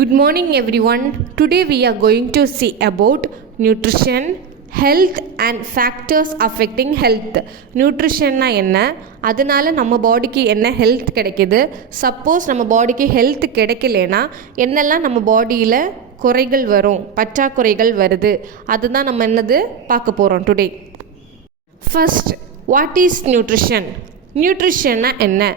Good morning everyone. Today we are going to see about nutrition, health and factors affecting health. நியூட்ரிஷன்னா என்ன, அதனால் நம்ம பாடிக்கு என்ன health கிடைக்கிது, சப்போஸ் நம்ம பாடிக்கு ஹெல்த் கிடைக்கலனா என்னெல்லாம் நம்ம பாடியில் குறைகள் வரும், பற்றாக்குறைகள் வருது, அதுதான் நம்ம என்னது பார்க்க போகிறோம் today. First, what is nutrition? நியூட்ரிஷன்னா என்ன?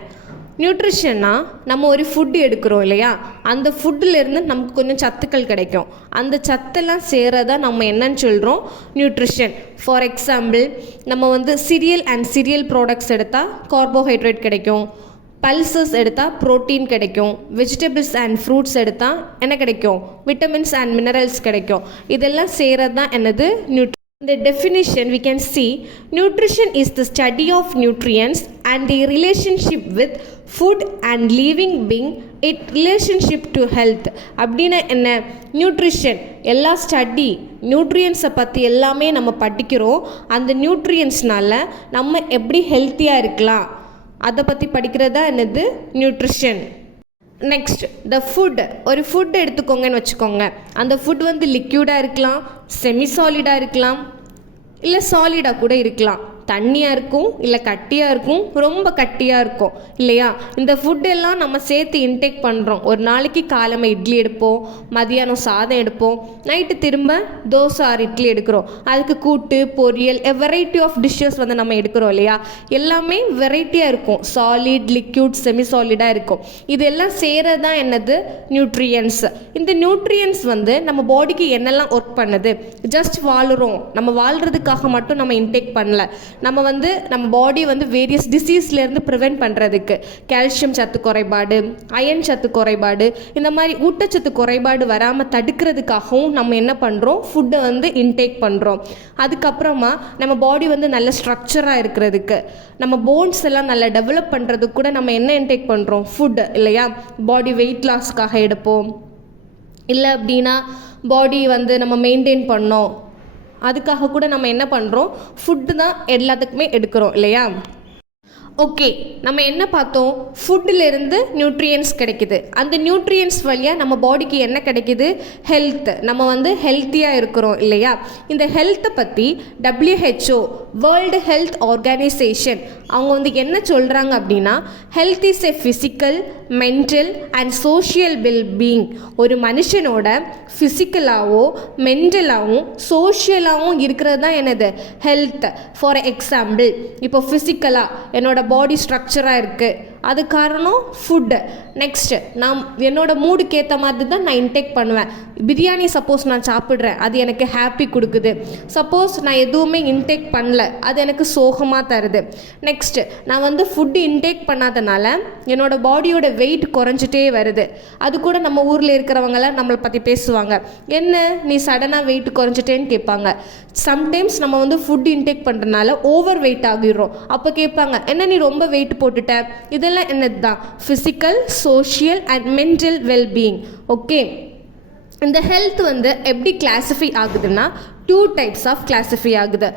நியூட்ரிஷன்னா நம்ம ஒரு ஃபுட்டு எடுக்கிறோம் இல்லையா, அந்த ஃபுட்டிலேருந்து நமக்கு கொஞ்சம் சத்துக்கள் கிடைக்கும். அந்த சத்தெல்லாம் சேரதா நம்ம என்னன்னு சொல்கிறோம், நியூட்ரிஷன். ஃபார் எக்ஸாம்பிள், நம்ம சீரியல் அண்ட் சீரியல் ப்ராடக்ட்ஸ் எடுத்தால் கார்போஹைட்ரேட் கிடைக்கும், பல்சஸ் எடுத்தால் ப்ரோட்டீன் கிடைக்கும், வெஜிடபிள்ஸ் அண்ட் ஃப்ரூட்ஸ் எடுத்தால் என்ன கிடைக்கும், விட்டமின்ஸ் அண்ட் மினரல்ஸ் கிடைக்கும். இதெல்லாம் சேரது தான் என்னது nutrition. The definition we can see, nutrition is the study of nutrients and the relationship with food and living being, it relationship to health. அப்படின்னா என்ன, நியூட்ரிஷன் எல்லா ஸ்டடி நியூட்ரியன்ஸை பற்றி எல்லாமே நம்ம படிக்கிறோம். அந்த நியூட்ரியன்ஸ்னால நம்ம எப்படி ஹெல்த்தியாக இருக்கலாம் அதை பற்றி படிக்கிறது தான் என்னது நியூட்ரிஷன். Next, the food. ஒரு ஃபுட் எடுத்துக்கோங்கன்னு வச்சுக்கோங்க. அந்த ஃபுட் லிக்யூடாக இருக்கலாம், செமி சாலிடாக இருக்கலாம், இல்லை சாலிடாக கூட இருக்கலாம். தண்ணியாக இருக்கும், இல்லை கட்டியாக இருக்கும், ரொம்ப கட்டியாக இருக்கும் இல்லையா. இந்த ஃபுட்டெல்லாம் நம்ம சேர்த்து இன்டேக் பண்ணுறோம். ஒரு நாளைக்கு காலமாக இட்லி எடுப்போம், மதியானம் சாதம் எடுப்போம், நைட்டு திரும்ப தோசை ஆர் இட்லி எடுக்கிறோம். அதுக்கு கூட்டு பொரியல் வெரைட்டி ஆஃப் டிஷ்ஷஸ் நம்ம எடுக்கிறோம் இல்லையா. எல்லாமே வெரைட்டியாக இருக்கும், சாலிட், லிக்யூட், செமி சாலிடாக இருக்கும். இதெல்லாம் சேரதான் என்னது நியூட்ரியன்ஸ். இந்த நியூட்ரியன்ஸ் நம்ம பாடிக்கு என்னெல்லாம் ஒர்க் பண்ணுது, ஜஸ்ட் வாழுறோம், நம்ம வாழ்கிறதுக்காக மட்டும் நம்ம இன்டேக் பண்ணல. நம்ம பாடி வேரியஸ் டிசீஸ்லேருந்து ப்ரிவென்ட் பண்ணுறதுக்கு, கால்சியம் சத்து குறைபாடு, அயன் சத்து குறைபாடு, இந்த மாதிரி ஊட்டச்சத்து குறைபாடு வராமல் தடுக்கிறதுக்காகவும் நம்ம என்ன பண்ணுறோம், ஃபுட்டை இன்டேக் பண்ணுறோம். அதுக்கப்புறமா நம்ம பாடி நல்ல ஸ்ட்ரக்சராக இருக்கிறதுக்கு, நம்ம போன்ஸ் எல்லாம் நல்லா டெவலப் பண்ணுறதுக்கு கூட நம்ம என்ன இன்டேக் பண்ணுறோம், ஃபுட்டு இல்லையா. பாடி வெயிட் லாஸ்க்காக எடுப்போம், இல்லை அப்படின்னா பாடி நம்ம மெயின்டைன் பண்ணோம், அதுக்காக கூட நம்ம என்ன பண்ணுறோம், ஃபுட்டு தான் எல்லாத்துக்குமே எடுக்கிறோம் இல்லையா. ஓகே, நம்ம என்ன பார்த்தோம், ஃபுட்டிலேருந்து நியூட்ரியன்ஸ் கிடைக்குது. அந்த நியூட்ரியன்ஸ் வழியாக நம்ம பாடிக்கு என்ன கிடைக்குது, ஹெல்த். நம்ம ஹெல்த்தியாக இருக்கிறோம் இல்லையா. இந்த ஹெல்த்தை பற்றி WHO, வேர்ல்டு ஹெல்த் ஆர்கனைசேஷன், அவங்க என்ன சொல்கிறாங்க அப்படின்னா, health is a physical, mental and social wellbeing. ஒரு மனுஷனோட ஃபிசிக்கலாகவும் மென்டலாகவும் சோஷியலாகவும் இருக்கிறது தான் என்னது ஹெல்த். ஃபார் எக்ஸாம்பிள், இப்போ ஃபிசிக்கலாக என்னோட பாடி ஸ்ட்ரக்சராக இருக்குது, அது காரணம் ஃபுட்டு. நெக்ஸ்ட்டு, நான் என்னோடய மூடுக்கு ஏற்ற மாதிரி தான் நான் இன்டேக் பண்ணுவேன். பிரியாணி சப்போஸ் நான் சாப்பிட்றேன், அது எனக்கு ஹாப்பி கொடுக்குது. சப்போஸ் நான் எதுவுமே இன்டேக் பண்ணல, அது எனக்கு சோகமாக தருது. நெக்ஸ்ட்டு, நான் ஃபுட்டு இன்டேக் பண்ணாதனால என்னோடய பாடியோட வெயிட் குறைஞ்சிட்டே வருது. அது கூட நம்ம ஊரில் இருக்கிறவங்களாம் நம்மளை பற்றி பேசுவாங்க, என்ன நீ சடனாக வெயிட் குறைஞ்சிட்டேன்னு கேட்பாங்க. சம்டைம்ஸ் நம்ம ஃபுட் இன்டேக் பண்ணுறதுனால ஓவர் வெயிட் ஆகிடுறோம். அப்போ கேட்பாங்க, என்ன நீ ரொம்ப வெயிட் போட்டுட்ட. இதெல்லாம் என்னது தான் physical, social and mental wellbeing. Okay, இந்த ஹெல்த் எப்படி கிளாஸிஃபை ஆகுதுன்னா 2 டைப்ஸ் ஆஃப் கிளாஸிஃபை ஆகுது.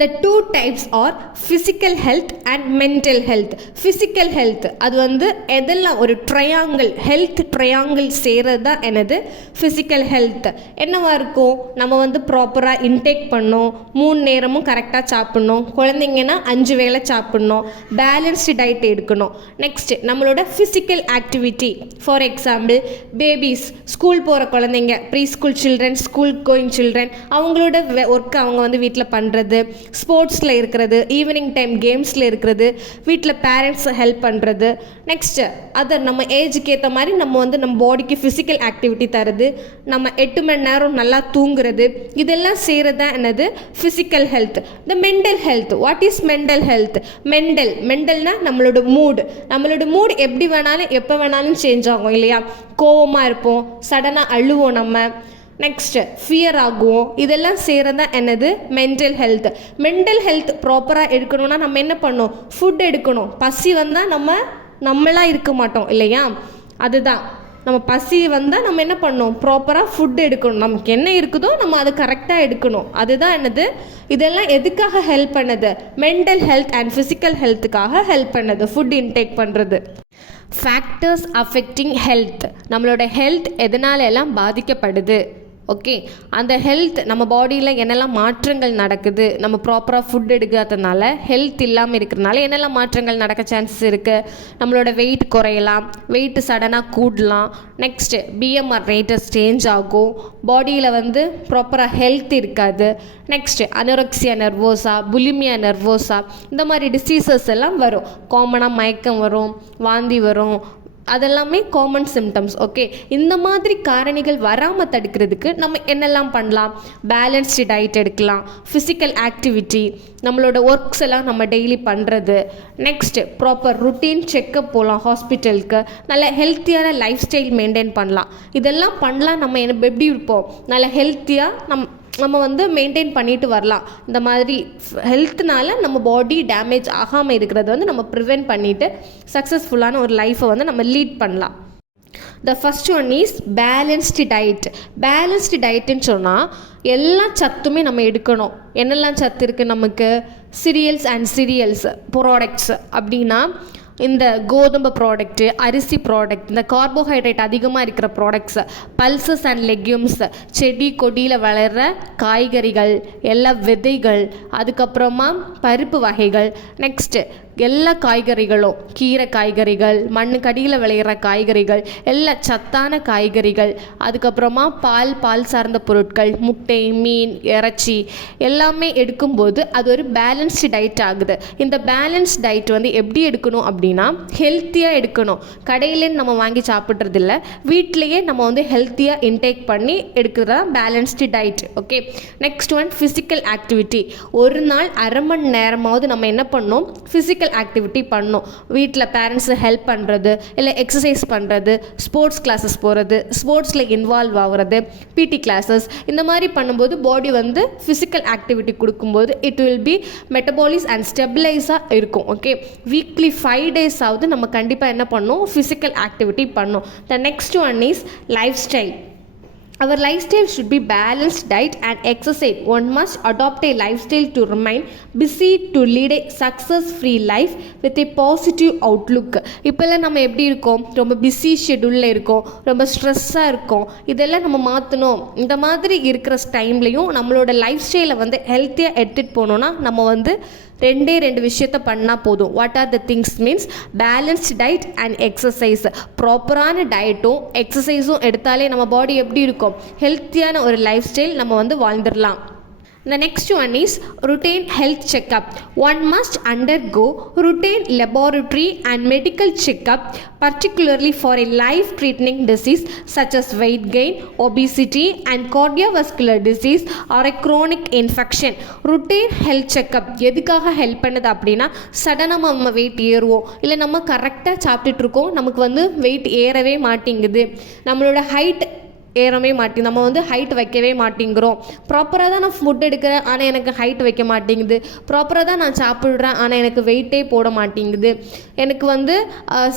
The 2 types are physical health and mental health. Physical health அது எதெல்லாம் ஒரு ட்ரையாங்கிள், ஹெல்த் ட்ரையாங்கிள் சேரது தான் என்னது ஃபிசிக்கல் ஹெல்த். என்னவா இருக்கும், நம்ம ப்ராப்பராக இன்டேக் பண்ணணும், 3 நேரமும் கரெக்டாக சாப்பிட்ணும், குழந்தைங்கன்னா 5 வேளை சாப்பிட்ணும், பேலன்ஸ்டு டயட் எடுக்கணும். நெக்ஸ்ட்டு, நம்மளோட physical activity. For example, babies, school போகிற குழந்தைங்க, pre school children, school going children, அவங்களோட ஒர்க்கை அவங்க வீட்டில் பண்ணுறது, ஸ்போர்ட்ஸில் இருக்கிறது, ஈவினிங் டைம் கேம்ஸில் இருக்கிறது, வீட்டில் பேரண்ட்ஸை ஹெல்ப் பண்ணுறது. நெக்ஸ்ட்டு, அதை நம்ம ஏஜுக்கு ஏற்ற மாதிரி நம்ம பாடிக்கு ஃபிசிக்கல் ஆக்டிவிட்டி தருது, நம்ம 8 மணி நேரம் நல்லா தூங்குறது, இதெல்லாம் செய்கிறது தான் என்னது ஃபிசிக்கல் ஹெல்த். இந்த mental health. What is mental health? மென்டல்னால் நம்மளோட மூடு எப்படி வேணாலும் எப்போ வேணாலும் சேஞ்ச் ஆகும் இல்லையா. கோவமாக இருப்போம், சடனாக அழுவோம், நம்ம நெக்ஸ்ட்டு ஃபியர் ஆகுவோம். இதெல்லாம் சேரது தான் என்னது மென்டல் ஹெல்த். மென்டல் ஹெல்த் ப்ராப்பராக எடுக்கணும்னா நம்ம என்ன பண்ணணும், ஃபுட் எடுக்கணும். பசி வந்தால் நம்மளாக இருக்க மாட்டோம் இல்லையா. அதுதான், நம்ம பசி வந்தால் நம்ம என்ன பண்ணணும், ப்ராப்பராக ஃபுட் எடுக்கணும். நமக்கு என்ன இருக்குதோ நம்ம அதை கரெக்டாக எடுக்கணும். அதுதான் என்னது, இதெல்லாம் எதுக்காக ஹெல்ப் பண்ணுது, மென்டல் ஹெல்த் அண்ட் ஃபிசிக்கல் ஹெல்த்துக்காக ஹெல்ப் பண்ணுது ஃபுட் இன்டேக் பண்ணுறது. ஃபேக்டர்ஸ் அஃபெக்டிங் ஹெல்த், நம்மளோட ஹெல்த் எதனால எல்லாம் பாதிக்கப்படுது. ஓகே, அந்த ஹெல்த் நம்ம பாடியில் என்னெல்லாம் மாற்றங்கள் நடக்குது, நம்ம ப்ராப்பராக ஃபுட் எடுக்காததுனால ஹெல்த் இல்லாமல் இருக்கிறதுனால என்னெல்லாம் மாற்றங்கள் நடக்க சான்சஸ் இருக்குது. நம்மளோட வெயிட் குறையலாம், வெயிட் சடனாக கூடலாம், நெக்ஸ்ட்டு பிஎம்ஆர் ரேட்டஸ் சேஞ்ச் ஆகும், பாடியில் வந்து ப்ராப்பராக ஹெல்த் இருக்காது, நெக்ஸ்ட்டு அனோரெக்சியா நர்வோஸா, புலிமியா நர்வோஸா, இந்த மாதிரி டிசீசஸ் எல்லாம் வரும். காமனாக மயக்கம் வரும், வாந்தி வரும், அதெல்லாமே காமன் சிம்டம்ஸ். ஓகே, இந்த மாதிரி காரணிகள் வராமல் தடுக்கிறதுக்கு நம்ம என்னெல்லாம் பண்ணலாம்? பேலன்ஸ்டு டயட் எடுக்கலாம், ஃபிசிக்கல் ஆக்டிவிட்டி, நம்மளோட ஒர்க்ஸ் எல்லாம் நம்ம டெய்லி பண்ணுறது, நெக்ஸ்ட்டு ப்ராப்பர் ருட்டீன் செக்கப் போகலாம் ஹாஸ்பிட்டலுக்கு, நல்ல ஹெல்த்தியான லைஃப் ஸ்டைல் மெயின்டைன் பண்ணலாம். இதெல்லாம் பண்ணலாம். நம்ம எப்படி இருப்போம்? நல்ல ஹெல்த்தியாக நம்ம வந்து மெயின்டைன் பண்ணிட்டு வரலாம். இந்த மாதிரி ஹெல்த்னால நம்ம பாடி டேமேஜ் ஆகாமல் இருக்கிறது வந்து நம்ம ப்ரிவென்ட் பண்ணிவிட்டு சக்ஸஸ்ஃபுல்லான ஒரு லைஃப்பை வந்து நம்ம லீட் பண்ணலாம். The first one is balanced diet. Balanced டயட்டுன்னு சொன்னால் எல்லா சத்துமே நம்ம எடுக்கணும். என்னெல்லாம் சத்து இருக்குது நமக்கு? சீரியல்ஸ் அண்ட் சீரியல்ஸ் ப்ராடக்ட்ஸ் அப்படின்னா இந்த கோதுமை ப்ராடக்ட்டு, அரிசி ப்ராடக்ட், இந்த கார்போஹைட்ரேட் அதிகமாக இருக்கிற ப்ராடக்ட்ஸு, பல்சஸ் அண்ட் லெக்யூம்ஸ், செடி கொடியில் வளர்கிற காய்கறிகள், எல்லா விதைகள், அதுக்கப்புறமா பருப்பு வகைகள், நெக்ஸ்ட்டு எல்லா காய்கறிகளும், கீரை காய்கறிகள், மண்ணுக்கடியில் விளையிற காய்கறிகள், எல்லா சத்தான காய்கறிகள், அதுக்கப்புறமா பால் சார்ந்த பொருட்கள், முட்டை, மீன், இறைச்சி எல்லாமே எடுக்கும்போது அது ஒரு பேலன்ஸ்டு டயட் ஆகுது. இந்த பேலன்ஸ் டயட் வந்து எப்படி எடுக்கணும் அப்படின்னா ஹெல்த்தியாக எடுக்கணும். கடையிலேருந்து நம்ம வாங்கி சாப்பிட்றதில்ல, வீட்டிலையே நம்ம வந்து ஹெல்த்தியாக இன்டேக் பண்ணி எடுக்கிறது தான் balanced diet. Okay, next one physical activity. ஒரு நாள் அரை மணி நேரமாவது நம்ம என்ன பண்ணோம்? ஃபிசிக்கல் ஆக்டிவிட்டி பண்ணணும். வீட்டில் பேரண்ட்ஸு ஹெல்ப் பண்ணுறது, இல்லை எக்ஸசைஸ் பண்ணுறது, ஸ்போர்ட்ஸ் கிளாஸஸ் போகிறது, ஸ்போர்ட்ஸில் இன்வால்வ் ஆகிறது, பிடி கிளாஸஸ், இந்த மாதிரி பண்ணும்போது பாடி வந்து ஃபிசிக்கல் ஆக்டிவிட்டி கொடுக்கும்போது இட் வில் பி மெட்டபாலிஸ் அண்ட் ஸ்டெபிளைஸாக இருக்கும். ஓகே, வீக்லி 5 days ஆகுது நம்ம கண்டிப்பாக என்ன பண்ணணும்? ஃபிசிக்கல் ஆக்டிவிட்டி பண்ணணும். The next one is life style. Our lifestyle should be balanced diet and exercise. One must adopt a lifestyle to remain busy, to lead a success-free life with a positive outlook. இப்போல்லாம் நம்ம எப்படி இருக்கோம்? ரொம்ப busy ஷெடியூலில் இருக்கோம், ரொம்ப ஸ்ட்ரெஸ்ஸாக இருக்கோம். இதெல்லாம் நம்ம மாற்றணும். இந்த மாதிரி இருக்கிற டைம்லையும் நம்மளோட லைஃப் ஸ்டைலை வந்து ஹெல்த்தியாக எடுத்துகிட்டு போனோன்னா நம்ம வந்து ரெண்டு விஷயத்த பண்ணால் போதும். What are the things means balanced diet and exercise. ப்ராப்பரான டயட்டும் எக்ஸசைஸும் எடுத்தாலே நம்ம பாடி எப்படி இருக்கும்? ஹெல்த்தியான ஒரு லைஃப் ஸ்டைல் நம்ம வந்து வாழ்ந்துடலாம். The next one is routine health checkup. One must undergo routine laboratory and medical checkup, particularly for a life-threatening disease such as weight gain, obesity, and cardiovascular disease or a chronic infection. Routine health checkup எதுக்காக help பண்ணுது அப்படின்னா, சடனாக நம்ம wait ஏறுவோம், இல்லை நம்ம கரெக்டாக சாப்பிட்டுட்டு இருக்கோம், நமக்கு வந்து வெயிட் ஏறவே மாட்டேங்குது, நம்மளோட ஹைட் ஏறவே மாட்டேங்குது, நம்ம வந்து ஹைட் வைக்கவே மாட்டேங்கிறோம். ப்ராப்பராக தான் நான் ஃபுட் எடுக்கிறேன், ஆனால் எனக்கு ஹைட் வைக்க மாட்டேங்குது. ப்ராப்பராக தான் நான் சாப்பிட்றேன், ஆனால் எனக்கு வெயிட்டே போட மாட்டேங்குது. எனக்கு வந்து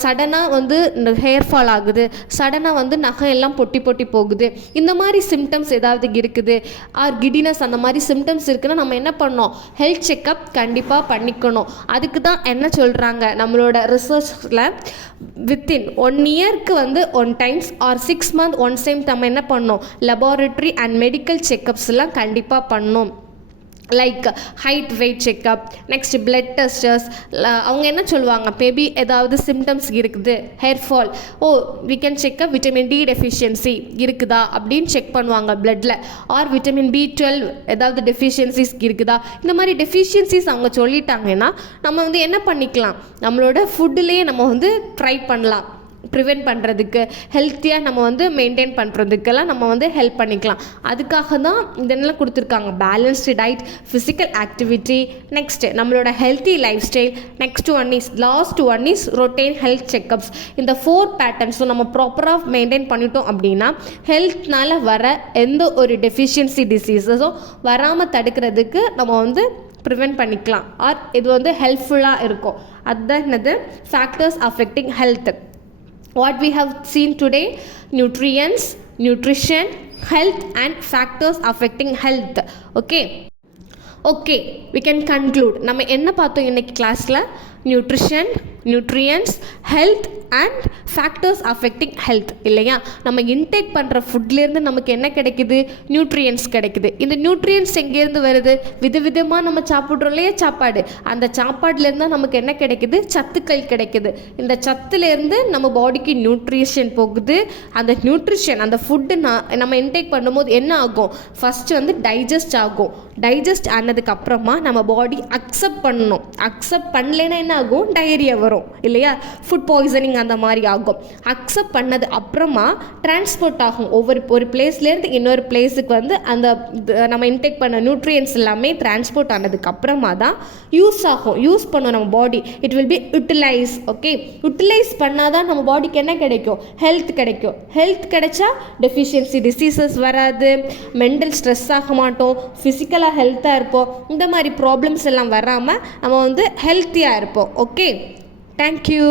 சடனாக வந்து ஹேர் ஃபால் ஆகுது, சடனாக வந்து நகை எல்லாம் பொட்டி போகுது. இந்த மாதிரி சிம்டம்ஸ் ஏதாவது இருக்குது, ஆர் கிடினஸ், அந்த மாதிரி சிம்டம்ஸ் இருக்குன்னா நம்ம என்ன பண்ணோம்? ஹெல்த் செக்கப் கண்டிப்பாக பண்ணிக்கணும். அதுக்கு தான் என்ன சொல்கிறாங்க நம்மளோட ரிசர்ச்சில், வித்தின் 1 yearக்கு வந்து 1 times ஆர் 6 month 1 time நம்ம என்ன பண்ணோம்? லெபார்டரி அண்ட் மெடிக்கல் செக்கப்ஸ்லாம் கண்டிப்பாக பண்ணோம். Like height weight checkup, next blood testers. அவங்க என்ன சொல்லுவாங்க? மேபி ஏதாவது சிம்டம்ஸ் இருக்குது, hair fall, we can check vitamin D deficiency இருக்குதா அப்படின்னு செக் பண்ணுவாங்க பிளட்டில். ஆர் விட்டமின் B12 ஏதாவது டெஃபிஷியன்சிஸ் இருக்குதா. இந்த மாதிரி டெஃபிஷியன்சிஸ் அவங்க சொல்லிட்டாங்கன்னா நம்ம வந்து என்ன பண்ணிக்கலாம்? நம்மளோட ஃபுட்டுலேயே நம்ம வந்து ட்ரை பண்ணலாம். ப்ரிவென்ட் பண்ணுறதுக்கு, ஹெல்த்தியாக நம்ம வந்து மெயின்டைன் பண்ணுறதுக்கெல்லாம் நம்ம வந்து ஹெல்ப் பண்ணிக்கலாம். அதுக்காக தான் இதெல்லாம் கொடுத்துருக்காங்க. Balanced diet, physical activity, next நம்மளோட healthy lifestyle, last one is routine health checkups. இந்த 4 பேட்டர்ன்ஸும் நம்ம ப்ராப்பராக மெயின்டைன் பண்ணிட்டோம் அப்படின்னா ஹெல்த்னால் வர எந்த ஒரு டெஃபிஷியன்சி டிசீஸஸும் வராமல் தடுக்கிறதுக்கு நம்ம வந்து ப்ரிவென்ட் பண்ணிக்கலாம். ஆர் இது வந்து ஹெல்ப்ஃபுல்லாக இருக்கும். அதுதான் என்னது? Factors affecting health. What we have seen today: nutrients, nutrition, health and factors affecting health. Okay, we can conclude. நம்ம என்ன பார்த்தோம் இன்னைக்கு கிளாஸில்? Nutrition, nutrients, health and factors affecting health இல்லையா? நம்ம இன்டேக் பண்ணுற ஃபுட்லேருந்து நமக்கு என்ன கிடைக்குது? நியூட்ரியன்ஸ் கிடைக்குது. இந்த நியூட்ரியன்ஸ் எங்கேருந்து வருது? விதவிதமாக நம்ம சாப்பிட்றோம் இல்லையா சாப்பாடு, அந்த சாப்பாடுலேருந்து தான் நமக்கு என்ன கிடைக்குது? சத்துக்கள் கிடைக்குது. இந்த சத்துலேருந்து நம்ம பாடிக்கு நியூட்ரிஷன் போகுது. அந்த நியூட்ரிஷன், அந்த ஃபுட்டு நம்ம இன்டேக் பண்ணும்போது என்ன ஆகும்? ஃபஸ்ட்டு வந்து டைஜஸ்ட் ஆகும். டைஜஸ்ட் ஆனதுக்கப்புறமா நம்ம பாடி அக்செப்ட் பண்ணணும். அக்செப்ட் பண்ணலைன்னா என்ன ஆகும்? டயரியா வரும் இல்லையா? ஃபுட் பாய்சனிங் அந்த மாதிரி ஆகும். அக்செப்ட் பண்ணது அப்புறமா டிரான்ஸ்போர்ட் ஆகும். ஒரு பிளேஸ்லேருந்து இன்னொரு பிளேஸுக்கு வந்து அந்த நம்ம இன்டேக் பண்ண நியூட்ரியன்ஸ் எல்லாமே டிரான்ஸ்போர்ட் ஆனதுக்கு அப்புறமா தான் யூஸ் ஆகும். யூஸ் பண்ணும் நம்ம body. It will be utilise. Okay, utilise பண்ணால் தான் நம்ம பாடிக்கு என்ன கிடைக்கும்? ஹெல்த் கிடைக்கும். ஹெல்த் கிடைச்சா டெஃபிஷியன்சி டிசீசஸ் வராது, மென்டல் ஸ்ட்ரெஸ் ஆக மாட்டோம், ஃபிசிக்கலாக ஹெல்த்தாக இருப்போம். இந்த மாதிரி ப்ராப்ளம்ஸ் எல்லாம் வராமல் நம்ம வந்து ஹெல்த்தியாக இருப்போம். Okay, thank you.